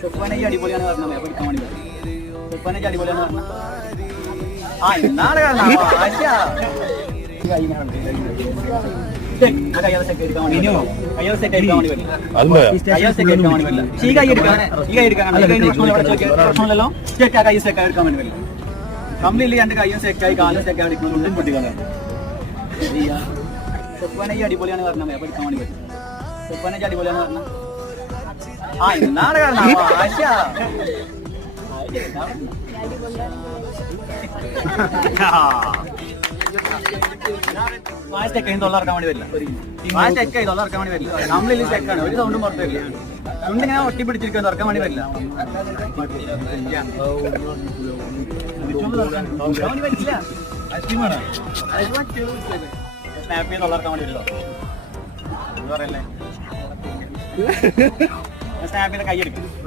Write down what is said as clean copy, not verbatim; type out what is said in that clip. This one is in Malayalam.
ഷെഫാനെ അടിപൊളിയാണ് പറഞ്ഞത് പഠിക്കാൻ വേണ്ടി ഷെഫാനെ അടിപൊളിയാണ് പറഞ്ഞ ആ ഇന്നാണ് കംപ്ലീറ്റ്ലി എന്റെ കയ്യും സെക്കായി കാലും സെക്കായി അടിക്കണം പൊട്ടിക്കാണ് ഷെഫാനെ അടിപൊളിയാണ് പറഞ്ഞത് പഠിക്കാൻ വേണ്ടി പറ്റും ഷെഫാനെ അടിപൊളിയാണ് പറഞ്ഞ ആ ഇന്നാണ് തൊള്ളറക്കാൻ വേണ്ടി വരില്ല തൊള്ളറക്കാൻ വേണ്ടി വരില്ല നമ്മളിൽ ചെക്കാണ് ഒരു സൗണ്ടും പുറത്ത് വരില്ല സൗണ്ട് ഇങ്ങനെ ഒട്ടി പിടിച്ചിരിക്കാൻ തുറക്കാൻ വേണ്ടി വരില്ല സ്നാപ്പ് ചെയ്ത് തൊള്ളറക്കാൻ വേണ്ടി വരില്ലോ പറയല്ലേ സ്നാപ്പിന്റെ കൈ എടുക്കും